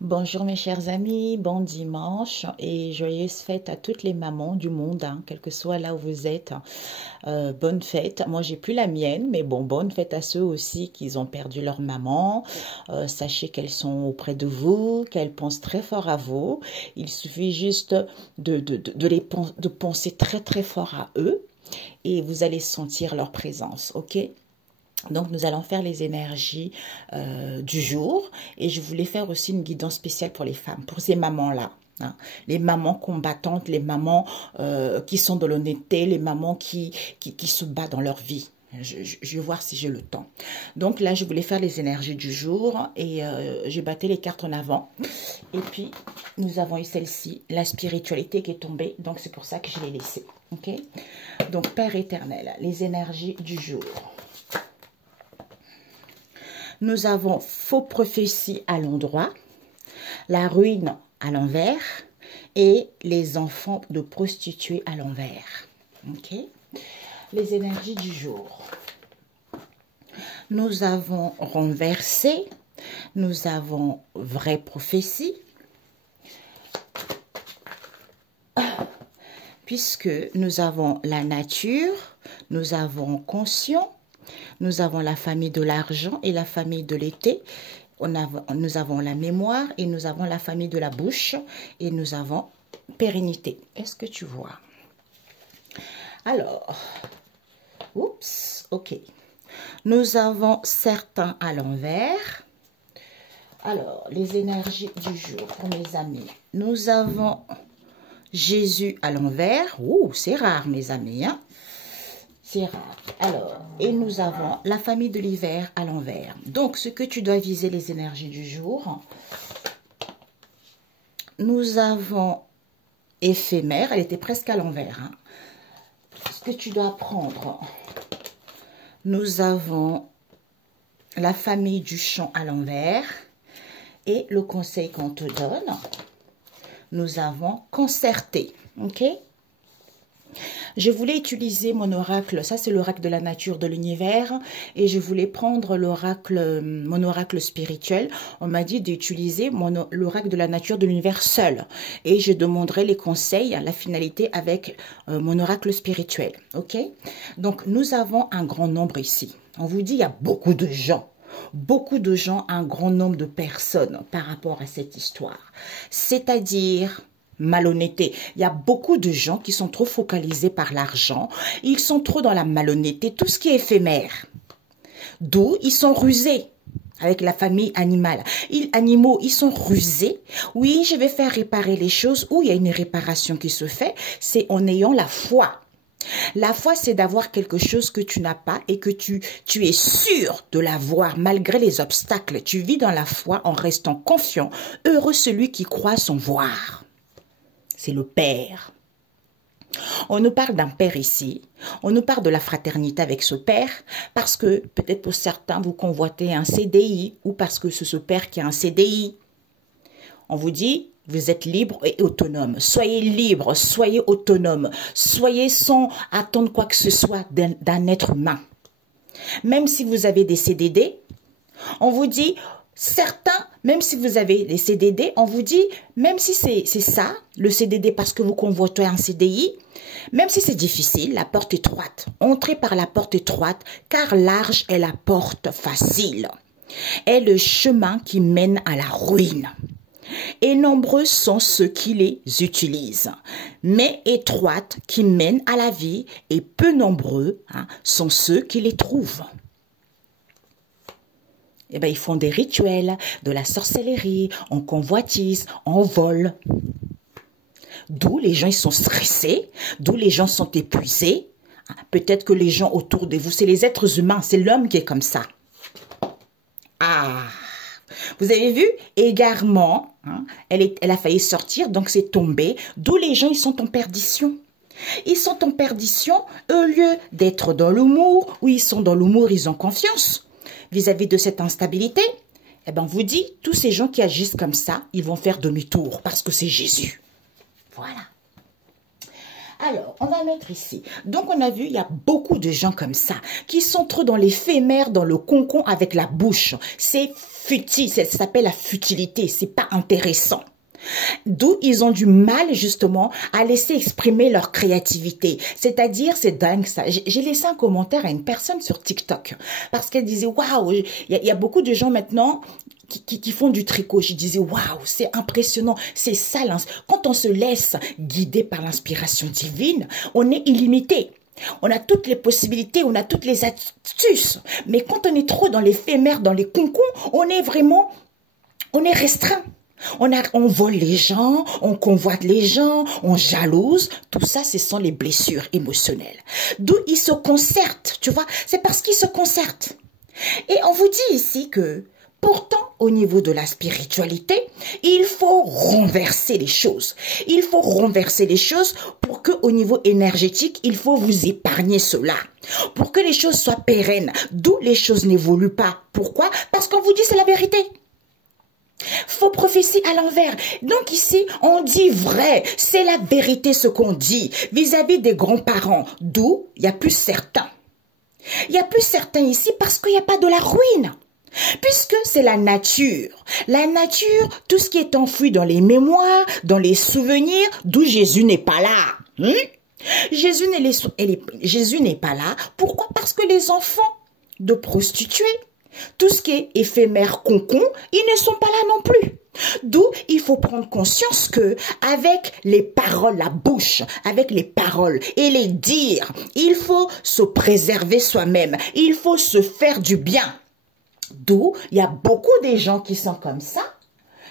Bonjour mes chers amis, bon dimanche et joyeuse fête à toutes les mamans du monde, quel que soit là où vous êtes. Bonne fête. Moi, j'ai plus la mienne, mais bon, bonne fête à ceux aussi qui ont perdu leur maman. Sachez qu'elles sont auprès de vous, qu'elles pensent très fort à vous. Il suffit juste de penser très très fort à eux et vous allez sentir leur présence, ok? Donc, nous allons faire les énergies du jour et je voulais faire aussi une guidance spéciale pour les femmes, pour ces mamans-là. Hein. Les mamans combattantes, les mamans qui sont de l'honnêteté, les mamans qui se battent dans leur vie. Je vais voir si j'ai le temps. Donc là, je voulais faire les énergies du jour et j'ai battu les cartes en avant. Et puis, nous avons eu celle-ci, la spiritualité qui est tombée. Donc, c'est pour ça que je l'ai laissée. Ok? Donc, Père éternel, les énergies du jour. Nous avons faux prophéties à l'endroit, la ruine à l'envers et les enfants de prostituées à l'envers. Ok? Les énergies du jour. Nous avons renversé, nous avons vraie prophétie, puisque nous avons la nature, nous avons conscient, nous avons la famille de l'argent et la famille de l'été. Nous avons la mémoire et nous avons la famille de la bouche et nous avons pérennité. Est-ce que tu vois? Alors, oups, ok. Nous avons certains à l'envers. Alors, les énergies du jour pour mes amis. Nous avons Jésus à l'envers. Ouh, c'est rare mes amis, hein? C'est rare. Alors, et nous avons la famille de l'hiver à l'envers. Donc, ce que tu dois viser les énergies du jour. Nous avons éphémère. Elle était presque à l'envers. Hein. Ce que tu dois prendre. Nous avons la famille du champ à l'envers. Et le conseil qu'on te donne. Nous avons concerté. Ok? Je voulais utiliser mon oracle, ça c'est l'oracle de la nature de l'univers, et je voulais prendre mon oracle spirituel. On m'a dit d'utiliser l'oracle de la nature de l'univers seul, et je demanderai les conseils, la finalité avec mon oracle spirituel. Ok? Donc nous avons un grand nombre ici. On vous dit il y a beaucoup de gens, un grand nombre de personnes par rapport à cette histoire. C'est-à-dire malhonnêteté. Il y a beaucoup de gens qui sont trop focalisés par l'argent. Ils sont trop dans la malhonnêteté, tout ce qui est éphémère. D'où ils sont rusés avec la famille animale. Animaux, ils sont rusés. Oui, je vais faire réparer les choses. Où il y a une réparation qui se fait, c'est en ayant la foi. La foi, c'est d'avoir quelque chose que tu n'as pas et que tu es sûr de l'avoir malgré les obstacles. Tu vis dans la foi en restant confiant. Heureux celui qui croit sans voir. C'est le père. On nous parle d'un père ici. On nous parle de la fraternité avec ce père parce que peut-être pour certains, vous convoitez un CDI ou parce que c'est ce père qui a un CDI. On vous dit, vous êtes libre et autonome. Soyez libre, soyez autonome. Soyez sans attendre quoi que ce soit d'un être humain. Même si vous avez des CDD, on vous dit... Certains, même si vous avez des CDD, on vous dit, même si c'est ça, le CDD parce que vous convoitez un CDI, même si c'est difficile, la porte étroite. Entrez par la porte étroite, car large est la porte facile. Est le chemin qui mène à la ruine. Et nombreux sont ceux qui les utilisent, mais étroite qui mène à la vie, et peu nombreux sont ceux qui les trouvent. Eh bien, ils font des rituels, de la sorcellerie, on convoitise, on vole. D'où les gens ils sont stressés, d'où les gens sont épuisés. Peut-être que les gens autour de vous, c'est les êtres humains, c'est l'homme qui est comme ça. Ah, vous avez vu, égarement, elle a failli sortir, donc c'est tombé. D'où les gens ils sont en perdition. Ils sont en perdition au lieu d'être dans l'humour, où ils sont dans l'humour, ils ont confiance. Vis-à-vis de cette instabilité, eh ben, on vous dit, tous ces gens qui agissent comme ça, ils vont faire demi-tour parce que c'est Jésus. Voilà. Alors, on va mettre ici. Donc, on a vu, il y a beaucoup de gens comme ça, qui sont trop dans l'éphémère, dans le concon avec la bouche. C'est futile, ça s'appelle la futilité, c'est pas intéressant. D'où ils ont du mal justement à laisser exprimer leur créativité. C'est-à-dire, c'est dingue ça. J'ai laissé un commentaire à une personne sur TikTok parce qu'elle disait, waouh, il y a beaucoup de gens maintenant qui font du tricot. Je disais, waouh, c'est impressionnant, c'est ça. Quand on se laisse guider par l'inspiration divine, on est illimité. On a toutes les possibilités, on a toutes les astuces. Mais quand on est trop dans l'éphémère, dans les concons, on est restreint. On vole les gens, on convoite les gens, on jalouse. Tout ça, ce sont les blessures émotionnelles. D'où ils se concertent, tu vois. C'est parce qu'ils se concertent. Et on vous dit ici que, pourtant, au niveau de la spiritualité, il faut renverser les choses. Il faut renverser les choses pour que, au niveau énergétique, il faut vous épargner cela. Pour que les choses soient pérennes. D'où les choses n'évoluent pas. Pourquoi? Parce qu'on vous dit c'est la vérité. Faux prophétie à l'envers. Donc ici, on dit vrai. C'est la vérité ce qu'on dit vis-à-vis des grands-parents. D'où il y a plus certains. Il y a plus certains ici parce qu'il n'y a pas de la ruine. Puisque c'est la nature. La nature, tout ce qui est enfoui dans les mémoires, dans les souvenirs, d'où Jésus n'est pas là. Jésus n'est pas là. Pourquoi? Parce que les enfants de prostituées, tout ce qui est éphémère, concon, ils ne sont pas là non plus. D'où il faut prendre conscience que avec les paroles, la bouche, avec les paroles et les dires, il faut se préserver soi-même. Il faut se faire du bien. D'où il y a beaucoup de gens qui sont comme ça,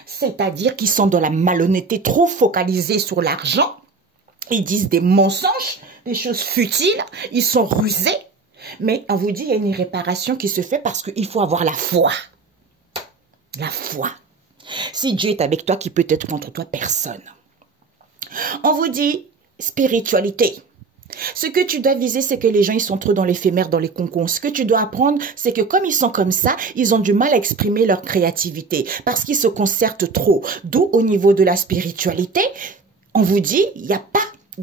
c'est-à-dire qui sont dans la malhonnêteté, trop focalisés sur l'argent. Ils disent des mensonges, des choses futiles, ils sont rusés. Mais on vous dit, il y a une réparation qui se fait parce qu'il faut avoir la foi. La foi. Si Dieu est avec toi, qui peut être contre toi? Personne. On vous dit, spiritualité. Ce que tu dois viser, c'est que les gens, ils sont trop dans l'éphémère, dans les concons. Ce que tu dois apprendre, c'est que comme ils sont comme ça, ils ont du mal à exprimer leur créativité parce qu'ils se concertent trop. D'où, au niveau de la spiritualité, on vous dit, il n'y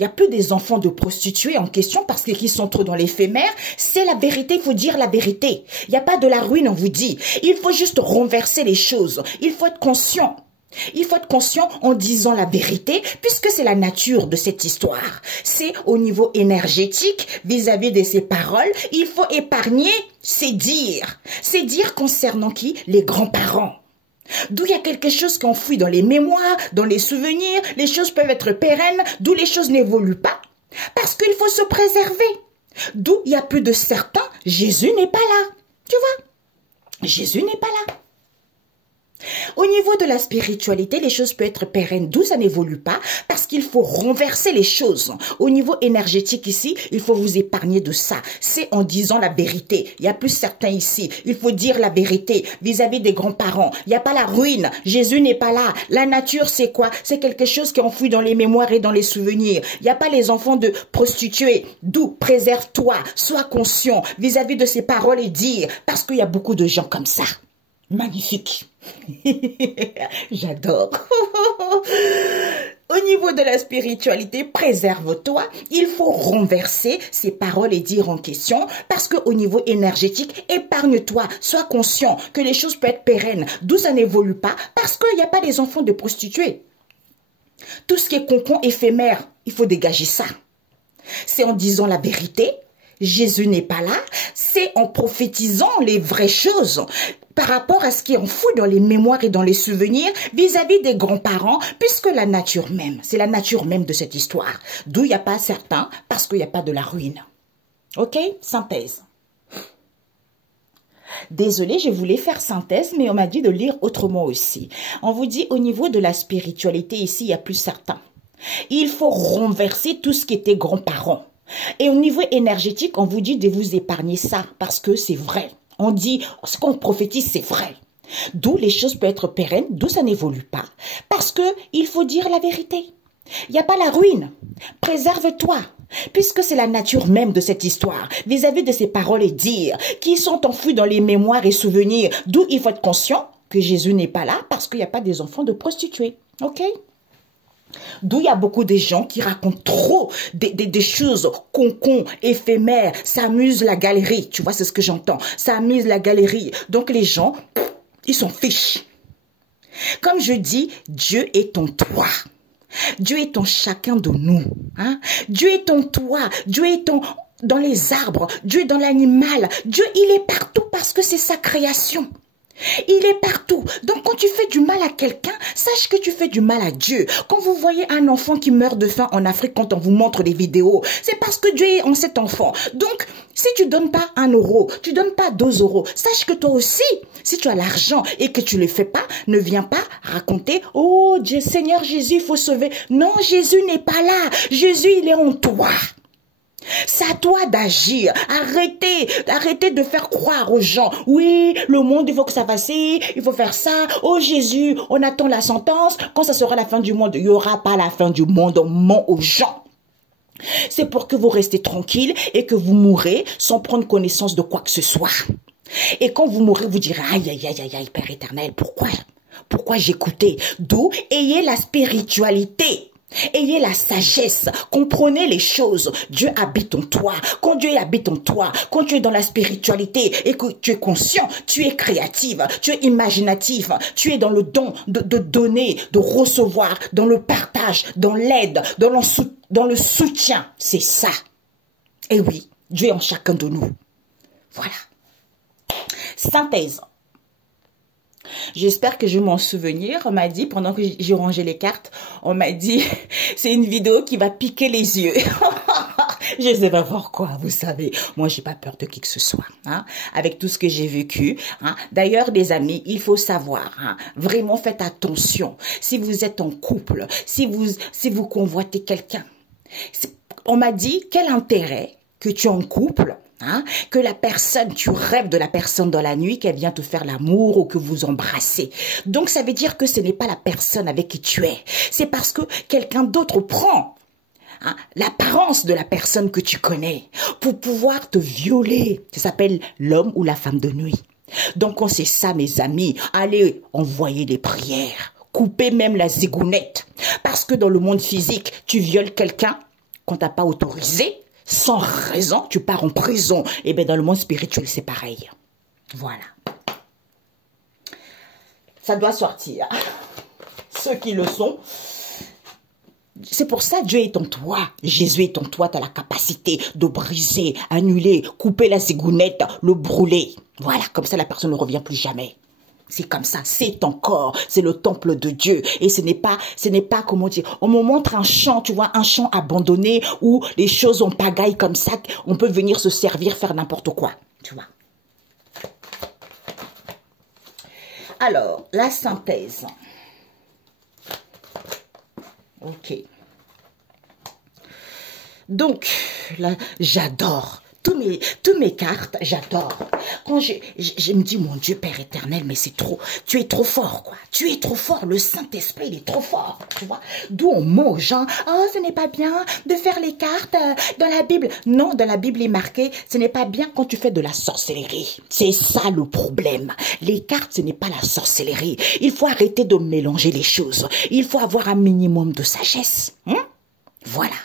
a plus des enfants de prostituées en question parce qu'ils sont trop dans l'éphémère. C'est la vérité, il faut dire la vérité. Il n'y a pas de la ruine, on vous dit. Il faut juste renverser les choses. Il faut être conscient. Il faut être conscient en disant la vérité puisque c'est la nature de cette histoire. C'est au niveau énergétique vis-à-vis de ces paroles. Il faut épargner ces dires. Ces dires concernant qui? Les grands-parents. D'où il y a quelque chose qui enfoui dans les mémoires, dans les souvenirs, les choses peuvent être pérennes, d'où les choses n'évoluent pas. Parce qu'il faut se préserver. D'où il y a plus de certains, Jésus n'est pas là. Tu vois? Jésus n'est pas là. Au niveau de la spiritualité, les choses peuvent être pérennes, d'où ça n'évolue pas, parce qu'il faut renverser les choses. Au niveau énergétique ici, il faut vous épargner de ça. C'est en disant la vérité. Il y a plus certains ici. Il faut dire la vérité vis-à-vis des grands-parents. Il n'y a pas la ruine. Jésus n'est pas là. La nature, c'est quoi? C'est quelque chose qui est enfoui dans les mémoires et dans les souvenirs. Il n'y a pas les enfants de prostituées. D'où préserve-toi, sois conscient vis-à-vis de ces paroles et dire, parce qu'il y a beaucoup de gens comme ça. Magnifique. J'adore. Au niveau de la spiritualité, préserve-toi. Il faut renverser ces paroles et dire en question parce que au niveau énergétique, épargne-toi. Sois conscient que les choses peuvent être pérennes. D'où ça n'évolue pas parce qu'il n'y a pas des enfants de prostituées. Tout ce qui est concon éphémère, il faut dégager ça. C'est en disant la vérité. Jésus n'est pas là. C'est en prophétisant les vraies choses par rapport à ce qui est enfoui dans les mémoires et dans les souvenirs vis-à-vis des grands-parents, puisque la nature même, c'est la nature même de cette histoire. D'où il n'y a pas certains, parce qu'il n'y a pas de la ruine. Ok? Synthèse. Désolée, je voulais faire synthèse, mais on m'a dit de lire autrement aussi. On vous dit au niveau de la spiritualité, ici, il y a plus certains. Il faut renverser tout ce qui était grands-parents. Et au niveau énergétique, on vous dit de vous épargner ça, parce que c'est vrai. On dit, ce qu'on prophétise, c'est vrai. D'où les choses peuvent être pérennes, d'où ça n'évolue pas. Parce que il faut dire la vérité. Il n'y a pas la ruine. Préserve-toi. Puisque c'est la nature même de cette histoire, vis-à-vis de ces paroles et dires, qui sont enfouis dans les mémoires et souvenirs, d'où il faut être conscient que Jésus n'est pas là, parce qu'il n'y a pas des enfants de prostituées. Ok? D'où il y a beaucoup de gens qui racontent trop des choses con, éphémères. Ça amuse la galerie. Tu vois, c'est ce que j'entends. Ça amuse la galerie. Donc les gens, ils s'en fichent. Comme je dis, Dieu est en toi. Dieu est en chacun de nous. Hein? Dieu est en toi. Dieu est dans les arbres. Dieu est dans l'animal. Dieu, il est partout parce que c'est sa création. Il est partout. Donc quand tu fais du mal à quelqu'un, sache que tu fais du mal à Dieu. Quand vous voyez un enfant qui meurt de faim en Afrique, quand on vous montre des vidéos, c'est parce que Dieu est en cet enfant. Donc si tu donnes pas 1 euro, tu donnes pas 2 euros, sache que toi aussi, si tu as l'argent et que tu le fais pas, ne viens pas raconter, oh Dieu, Seigneur Jésus, il faut sauver. Non, Jésus n'est pas là. Jésus, il est en toi. C'est à toi d'agir. Arrêtez de faire croire aux gens. Oui, le monde, il faut que ça passe, il faut faire ça. Oh Jésus, on attend la sentence. Quand ça sera la fin du monde, il n'y aura pas la fin du monde. On ment aux gens. C'est pour que vous restez tranquille et que vous mourrez sans prendre connaissance de quoi que ce soit. Et quand vous mourrez, vous direz, aïe, aïe, aïe, aïe, aïe, Père éternel, pourquoi j'écoutais? D'où ayez la spiritualité. Ayez la sagesse, comprenez les choses. Dieu habite en toi. Quand Dieu habite en toi, quand tu es dans la spiritualité et que tu es conscient, tu es créative, tu es imaginative, tu es dans le don de donner, de recevoir, dans le partage, dans l'aide, dans le soutien. C'est ça. Et oui, Dieu est en chacun de nous. Voilà. Synthèse. J'espère que je vais m'en souvenir. On m'a dit, pendant que j'ai rangé les cartes, on m'a dit, c'est une vidéo qui va piquer les yeux. Je ne sais pas pourquoi, vous savez. Moi, j'ai pas peur de qui que ce soit. Hein, avec tout ce que j'ai vécu. Hein. D'ailleurs, les amis, il faut savoir. Hein, vraiment, faites attention. Si vous êtes en couple, si vous convoitez quelqu'un. On m'a dit, quel intérêt que tu es en couple. Hein, que la personne, tu rêves de la personne dans la nuit, qu'elle vient te faire l'amour ou que vous embrassez. Donc ça veut dire que ce n'est pas la personne avec qui tu es. C'est parce que quelqu'un d'autre prend l'apparence de la personne que tu connais pour pouvoir te violer. Ça s'appelle l'homme ou la femme de nuit. Donc quand c'est ça, mes amis, allez envoyer des prières. Coupez même la zigounette. Parce que dans le monde physique, tu violes quelqu'un quand tu n'as pas autorisé. Sans raison, tu pars en prison. Et bien dans le monde spirituel, c'est pareil. Voilà. Ça doit sortir. Ceux qui le sont. C'est pour ça que Dieu est en toi. Jésus est en toi. Tu as la capacité de briser, annuler, couper la zigounette, le brûler. Voilà, comme ça la personne ne revient plus jamais. C'est comme ça, c'est ton corps, c'est le temple de Dieu. Et ce n'est pas, comment dire, on me montre un champ, tu vois, un champ abandonné où les choses ont pagaille comme ça, on peut venir se servir, faire n'importe quoi, tu vois. Alors, la synthèse. Ok. Donc, là, j'adore. Tous mes cartes, j'adore. Quand je me dis, mon Dieu, Père éternel, mais c'est trop, tu es trop fort, quoi. Tu es trop fort, le Saint-Esprit, il est trop fort, tu vois. D'où on mot aux gens, oh, ce n'est pas bien de faire les cartes dans la Bible. Non, dans la Bible, il est marqué, ce n'est pas bien quand tu fais de la sorcellerie. C'est ça le problème. Les cartes, ce n'est pas la sorcellerie. Il faut arrêter de mélanger les choses. Il faut avoir un minimum de sagesse. Voilà.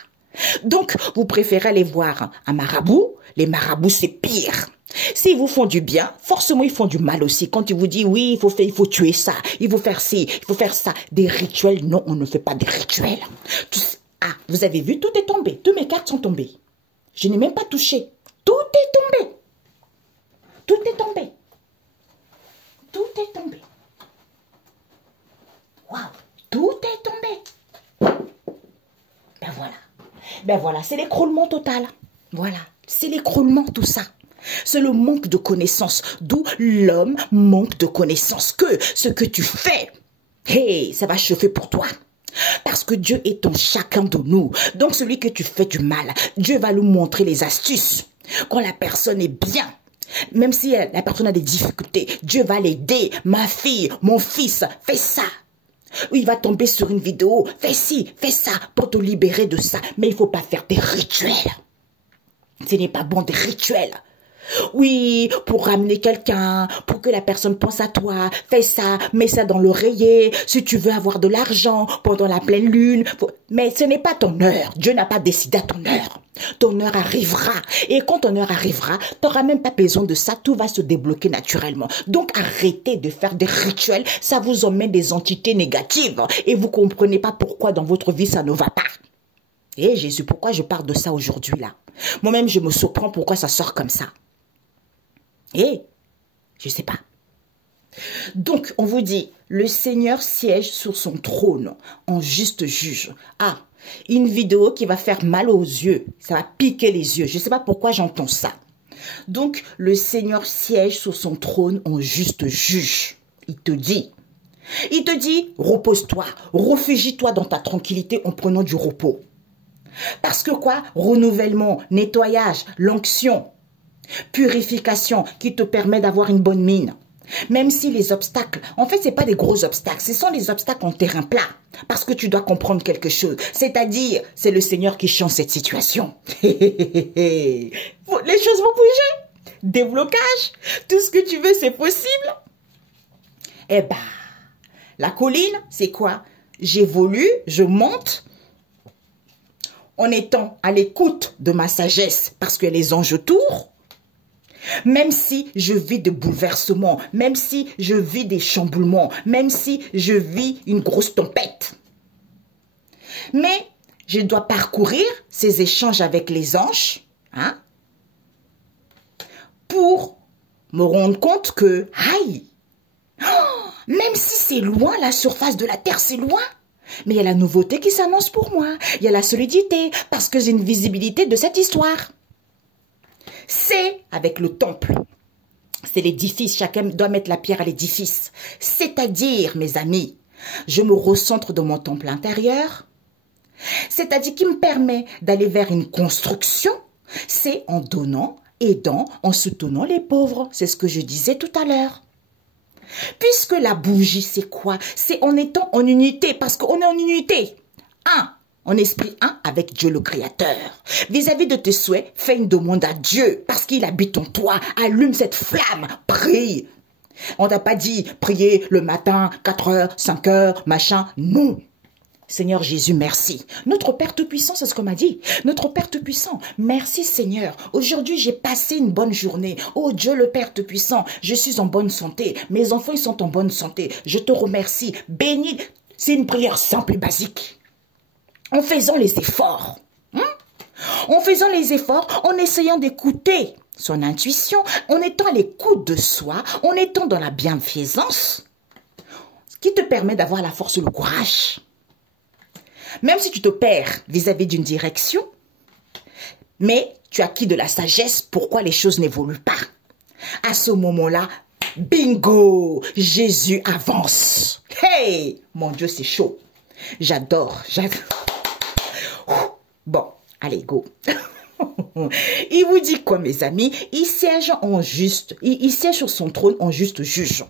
Donc, vous préférez aller voir un marabout. Les marabouts, c'est pire. S'ils vous font du bien, forcément, ils font du mal aussi. Quand ils vous disent, oui, il faut tuer ça, il faut faire ci, il faut faire ça. Des rituels, non, on ne fait pas des rituels. Ah, vous avez vu, tout est tombé. Toutes mes cartes sont tombées. Je n'ai même pas touché. Tout est tombé. Tout est tombé. Tout est tombé. Waouh, tout est tombé. Ben voilà. Ben voilà, c'est l'écroulement total. Voilà, c'est l'écroulement, tout ça. C'est le manque de connaissances, d'où l'homme manque de connaissances. Que ce que tu fais, hey, ça va chauffer pour toi. Parce que Dieu est en chacun de nous. Donc celui que tu fais du mal, Dieu va lui montrer les astuces. Quand la personne est bien, même si la personne a des difficultés, Dieu va l'aider. Ma fille, mon fils, fais ça. Il va tomber sur une vidéo, fais ci, fais ça, pour te libérer de ça. Mais il ne faut pas faire des rituels. Ce n'est pas bon des rituels. Oui, pour ramener quelqu'un, pour que la personne pense à toi, fais ça, mets ça dans l'oreiller, si tu veux avoir de l'argent pendant la pleine lune. Mais ce n'est pas ton heure. Dieu n'a pas décidé à ton heure. Ton heure arrivera. Et quand ton heure arrivera, tu n'auras même pas besoin de ça. Tout va se débloquer naturellement. Donc arrêtez de faire des rituels. Ça vous emmène des entités négatives. Et vous ne comprenez pas pourquoi dans votre vie ça ne va pas. Et Jésus, pourquoi je parle de ça aujourd'hui là? Moi-même, je me surprends pourquoi ça sort comme ça. Et je ne sais pas. Donc, on vous dit, le Seigneur siège sur son trône en juste juge. Ah, une vidéo qui va faire mal aux yeux. Ça va piquer les yeux. Je ne sais pas pourquoi j'entends ça. Donc, le Seigneur siège sur son trône en juste juge. Il te dit, repose-toi, réfugie-toi dans ta tranquillité en prenant du repos. Parce que quoi? Renouvellement, nettoyage, l'onction, purification qui te permet d'avoir une bonne mine. Même si les obstacles, en fait, ce n'est pas des gros obstacles, ce sont des obstacles en terrain plat. Parce que tu dois comprendre quelque chose. C'est-à-dire, c'est le Seigneur qui change cette situation. Les choses vont bouger. Déblocage, tout ce que tu veux, c'est possible. Eh ben, la colline, c'est quoi? J'évolue, je monte en étant à l'écoute de ma sagesse parce que les anges autour. Même si je vis des bouleversements, même si je vis des chamboulements, même si je vis une grosse tempête. Mais je dois parcourir ces échanges avec les anges, hein, pour me rendre compte que, aïe, même si c'est loin, la surface de la terre, c'est loin, mais il y a la nouveauté qui s'annonce pour moi. Il y a la solidité, parce que j'ai une visibilité de cette histoire. C'est avec le temple. C'est l'édifice, chacun doit mettre la pierre à l'édifice. C'est-à-dire, mes amis, je me recentre dans mon temple intérieur. C'est-à-dire qui me permet d'aller vers une construction. C'est en donnant, aidant, en soutenant les pauvres. C'est ce que je disais tout à l'heure. Puisque la bougie, c'est quoi? C'est en étant en unité, parce qu'on est en unité. En esprit un avec Dieu le Créateur. Vis-à-vis de tes souhaits, fais une demande à Dieu parce qu'il habite en toi. Allume cette flamme, prie. On t'a pas dit prier le matin, 4 heures, 5 heures, machin. Non. Seigneur Jésus, merci. Notre Père Tout-Puissant, c'est ce qu'on m'a dit. Notre Père Tout-Puissant, merci Seigneur. Aujourd'hui, j'ai passé une bonne journée. Oh Dieu le Père Tout-Puissant, je suis en bonne santé. Mes enfants, ils sont en bonne santé. Je te remercie. Bénis. C'est une prière simple et basique. En faisant les efforts, en faisant les efforts, en essayant d'écouter son intuition, en étant à l'écoute de soi, en étant dans la bienfaisance, ce qui te permet d'avoir la force et le courage. Même si tu te perds vis-à-vis d'une direction, mais tu as acquis de la sagesse, pourquoi les choses n'évoluent pas. À ce moment-là, bingo, Jésus avance. Hey, mon Dieu, c'est chaud. J'adore. Bon, allez, go. Il vous dit quoi, mes amis? Il siège en juste, il siège sur son trône en juste juge.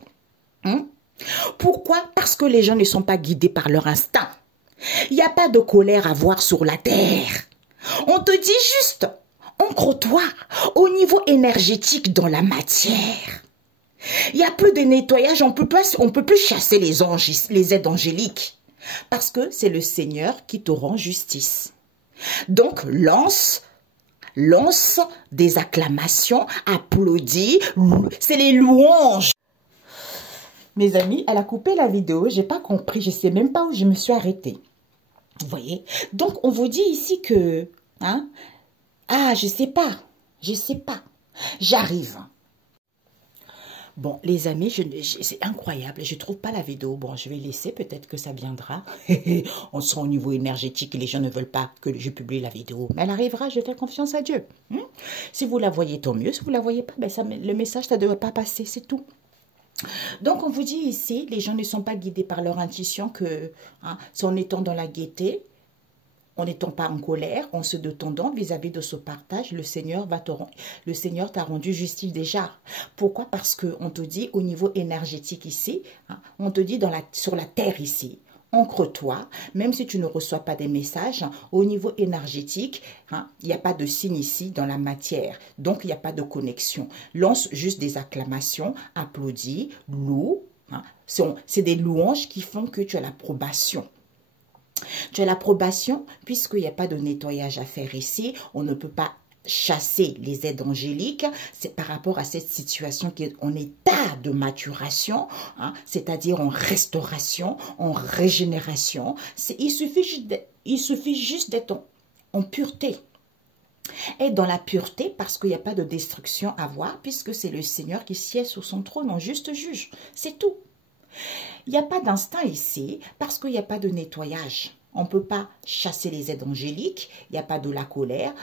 Pourquoi? Parce que les gens ne sont pas guidés par leur instinct. Il n'y a pas de colère à voir sur la terre. On te dit juste, ancre-toi au niveau énergétique dans la matière. Il n'y a plus de nettoyage, on peut plus chasser les anges, les aides angéliques. Parce que c'est le Seigneur qui te rend justice. Donc, lance des acclamations, applaudis, c'est les louanges. Mes amis, elle a coupé la vidéo, j'ai pas compris, je sais même pas où je me suis arrêtée. Vous voyez? Donc, on vous dit ici que, je sais pas, j'arrive. Bon, les amis, c'est incroyable. Je ne trouve pas la vidéo. Bon, je vais laisser. Peut-être que ça viendra. On sera au niveau énergétique et les gens ne veulent pas que je publie la vidéo. Mais elle arrivera. Je fais confiance à Dieu. Si vous la voyez, tant mieux. Si vous ne la voyez pas, ben le message, ça ne devrait pas passer. C'est tout. Donc, on vous dit ici, les gens ne sont pas guidés par leur intuition que, c'est en étant dans la gaieté, en n'étant pas en colère, en se détendant vis-à-vis de ce partage, le Seigneur t'a rendu justice déjà. Pourquoi? Parce qu'on te dit au niveau énergétique ici, on te dit sur la terre ici, ancre-toi, même si tu ne reçois pas des messages, au niveau énergétique, il n'y a pas de signe ici dans la matière, donc il n'y a pas de connexion. Lance juste des acclamations, applaudis, loue. C'est des louanges qui font que tu as l'approbation. Tu as l'approbation puisqu'il n'y a pas de nettoyage à faire ici, on ne peut pas chasser les aides angéliques, c'est par rapport à cette situation qui est en état de maturation, c'est-à-dire en restauration, en régénération. Il suffit juste d'être en pureté. Et dans la pureté, parce qu'il n'y a pas de destruction à voir, puisque c'est le Seigneur qui siège sur son trône en juste juge. C'est tout. Il n'y a pas d'instinct ici, parce qu'il n'y a pas de nettoyage. On ne peut pas chasser les aides angéliques, il n'y a pas de la colère.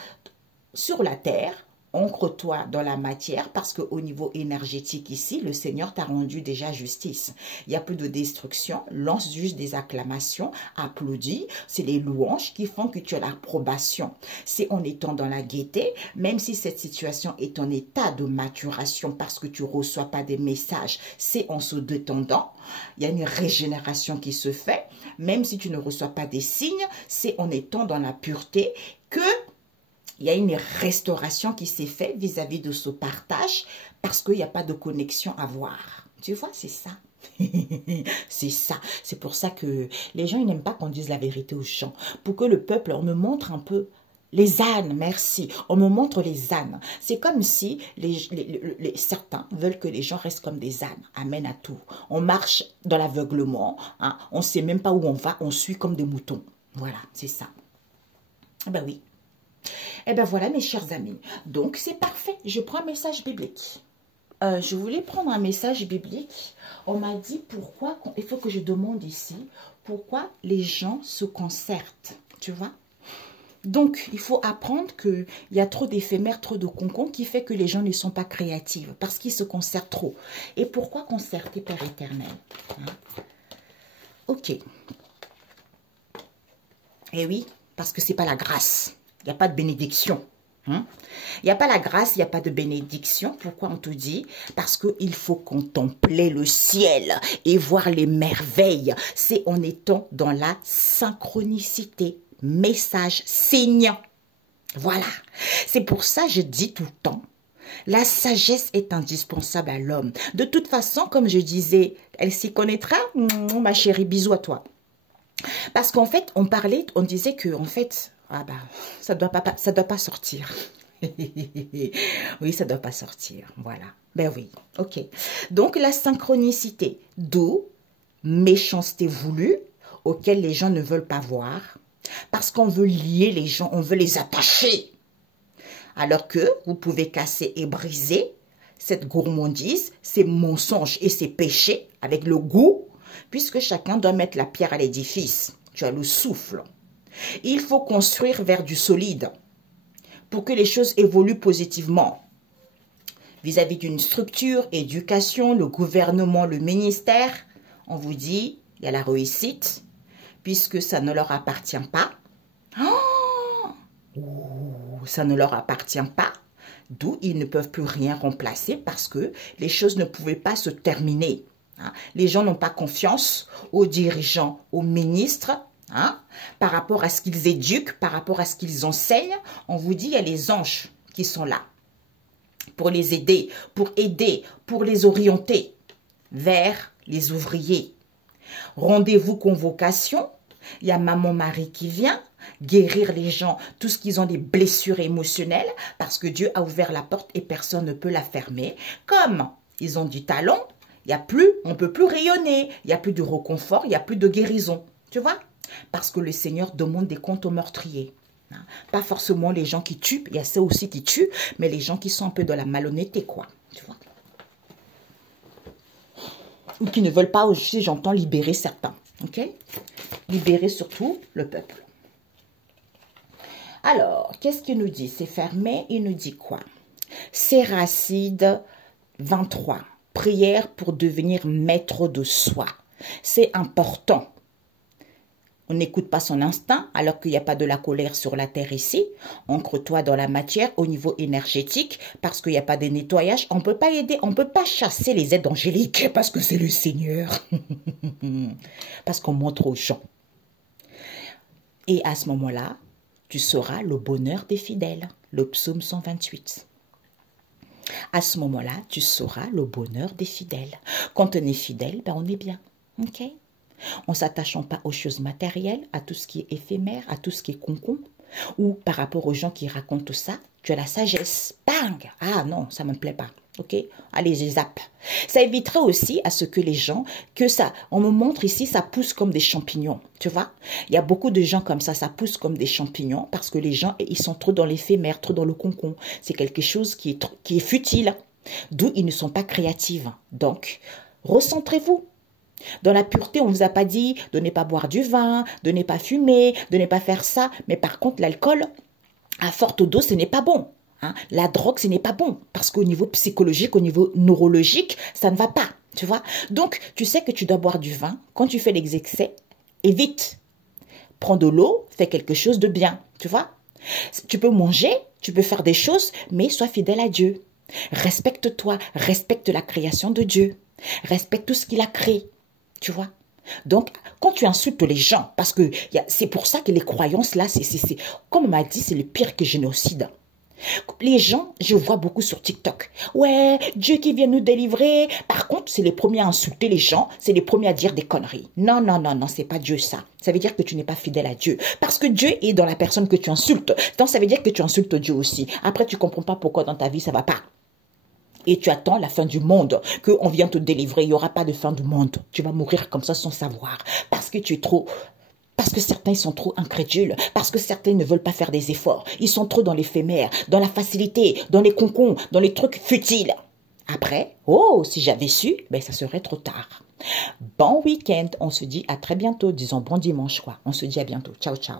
Sur la terre, ancre-toi dans la matière parce qu'au niveau énergétique ici, le Seigneur t'a rendu déjà justice. Il n'y a plus de destruction, lance juste des acclamations, applaudis. C'est les louanges qui font que tu as l'approbation. C'est en étant dans la gaieté, même si cette situation est en état de maturation parce que tu ne reçois pas des messages, c'est en se détendant. Il y a une régénération qui se fait, même si tu ne reçois pas des signes, c'est en étant dans la pureté que il y a une restauration qui s'est faite vis-à-vis de ce partage parce qu'il n'y a pas de connexion à voir. Tu vois, c'est ça. C'est ça. C'est pour ça que les gens, ils n'aiment pas qu'on dise la vérité aux gens. Pour que le peuple, on me montre un peu les ânes, merci. On me montre les ânes. C'est comme si certains veulent que les gens restent comme des ânes. Amène à tout. On marche dans l'aveuglement. On ne sait même pas où on va. On suit comme des moutons. Voilà, c'est ça. Ben oui. Eh bien voilà mes chers amis, donc c'est parfait, je prends un message biblique. Je voulais prendre un message biblique, on m'a dit pourquoi, il faut que je demande ici, pourquoi les gens se concertent, tu vois. Donc il faut apprendre qu'il y a trop d'éphémères, trop de concons qui fait que les gens ne sont pas créatifs, parce qu'ils se concertent trop. Et pourquoi concerter Père éternel, Ok. Eh oui, parce que c'est pas la grâce. Il n'y a pas de bénédiction. Il n'y a pas la grâce, il n'y a pas de bénédiction. Pourquoi on te dit? Parce qu'il faut contempler le ciel et voir les merveilles. C'est en étant dans la synchronicité. Message, signe. Voilà. C'est pour ça que je dis tout le temps, la sagesse est indispensable à l'homme. De toute façon, comme je disais, elle s'y connaîtra. Ma chérie, bisous à toi. Parce qu'en fait, on disait que, en fait, ça doit pas sortir. Oui, ça doit pas sortir. Voilà. Ben oui, ok. Donc, la synchronicité, d'où méchanceté voulue, auquel les gens ne veulent pas voir. Parce qu'on veut lier les gens, on veut les attacher. Alors que vous pouvez casser et briser cette gourmandise, ces mensonges et ces péchés avec le goût, puisque chacun doit mettre la pierre à l'édifice. Tu as le souffle. Il faut construire vers du solide pour que les choses évoluent positivement. Vis-à-vis d'une structure, éducation, le gouvernement, le ministère, on vous dit, il y a la réussite, puisque ça ne leur appartient pas. Ça ne leur appartient pas, d'où ils ne peuvent plus rien remplacer parce que les choses ne pouvaient pas se terminer. Les gens n'ont pas confiance aux dirigeants, aux ministres, par rapport à ce qu'ils éduquent, par rapport à ce qu'ils enseignent. On vous dit, il y a les anges qui sont là pour les aider, pour les orienter vers les ouvriers. Rendez-vous convocation, il y a Maman Marie qui vient guérir les gens, tout ce qu'ils ont des blessures émotionnelles, parce que Dieu a ouvert la porte et personne ne peut la fermer. Comme ils ont du talent, on ne peut plus rayonner, il n'y a plus de réconfort, il n'y a plus de guérison. Tu vois? Parce que le Seigneur demande des comptes aux meurtriers. Pas forcément les gens qui tuent, il y a ceux aussi qui tuent, mais les gens qui sont un peu dans la malhonnêteté, quoi. Tu vois? Ou qui ne veulent pas aussi, j'entends, libérer certains. Ok? Libérer surtout le peuple. Alors, qu'est-ce qu'il nous dit? C'est fermé, il nous dit quoi? Séracide 23. Prière pour devenir maître de soi. C'est important. On n'écoute pas son instinct alors qu'il n'y a pas de la colère sur la terre ici. Ancre-toi dans la matière au niveau énergétique parce qu'il n'y a pas de nettoyage. On ne peut pas aider, on ne peut pas chasser les aides angéliques parce que c'est le Seigneur. Parce qu'on montre aux gens. Et à ce moment-là, tu sauras le bonheur des fidèles. Le psaume 128. À ce moment-là, tu sauras le bonheur des fidèles. Quand on est fidèle, ben on est bien. Ok? En ne s'attachant pas aux choses matérielles, à tout ce qui est éphémère, à tout ce qui est concon. Ou par rapport aux gens qui racontent tout ça, tu as la sagesse. Bang! Ah non, ça ne me plaît pas. Ok? Allez, je zappe. Ça éviterait aussi à ce que les gens, on me montre ici, ça pousse comme des champignons. Tu vois? Il y a beaucoup de gens comme ça pousse comme des champignons parce que les gens, ils sont trop dans l'éphémère, trop dans le concon. C'est quelque chose qui est futile. D'où ils ne sont pas créatifs. Donc, recentrez-vous. Dans la pureté, on ne vous a pas dit de ne pas boire du vin, de ne pas fumer, de ne pas faire ça. Mais par contre, l'alcool, à forte dose, ce n'est pas bon. Hein? La drogue, ce n'est pas bon. Parce qu'au niveau psychologique, au niveau neurologique, ça ne va pas. Tu vois? Donc, tu sais que tu dois boire du vin. Quand tu fais les excès, évite. Prends de l'eau, fais quelque chose de bien. Tu vois? Tu peux manger, tu peux faire des choses, mais sois fidèle à Dieu. Respecte-toi, respecte la création de Dieu. Respecte tout ce qu'il a créé. Tu vois? Donc, quand tu insultes les gens, parce que c'est pour ça que les croyances, là, comme on m'a dit, c'est le pire que génocide. Les gens, je vois beaucoup sur TikTok. Ouais, Dieu qui vient nous délivrer. Par contre, c'est les premiers à insulter les gens. C'est les premiers à dire des conneries. Non, non, non, non, c'est pas Dieu ça. Ça veut dire que tu n'es pas fidèle à Dieu. Parce que Dieu est dans la personne que tu insultes. Donc, ça veut dire que tu insultes Dieu aussi. Après, tu comprends pas pourquoi dans ta vie, ça va pas. Et tu attends la fin du monde, qu'on vient te délivrer. Il n'y aura pas de fin du monde. Tu vas mourir comme ça sans savoir. Parce que parce que certains sont trop incrédules. Parce que certains ne veulent pas faire des efforts. Ils sont trop dans l'éphémère, dans la facilité, dans les concons, dans les trucs futiles. Après, oh, si j'avais su, ben ça serait trop tard. Bon week-end. On se dit à très bientôt. Disons bon dimanche, quoi. On se dit à bientôt. Ciao, ciao.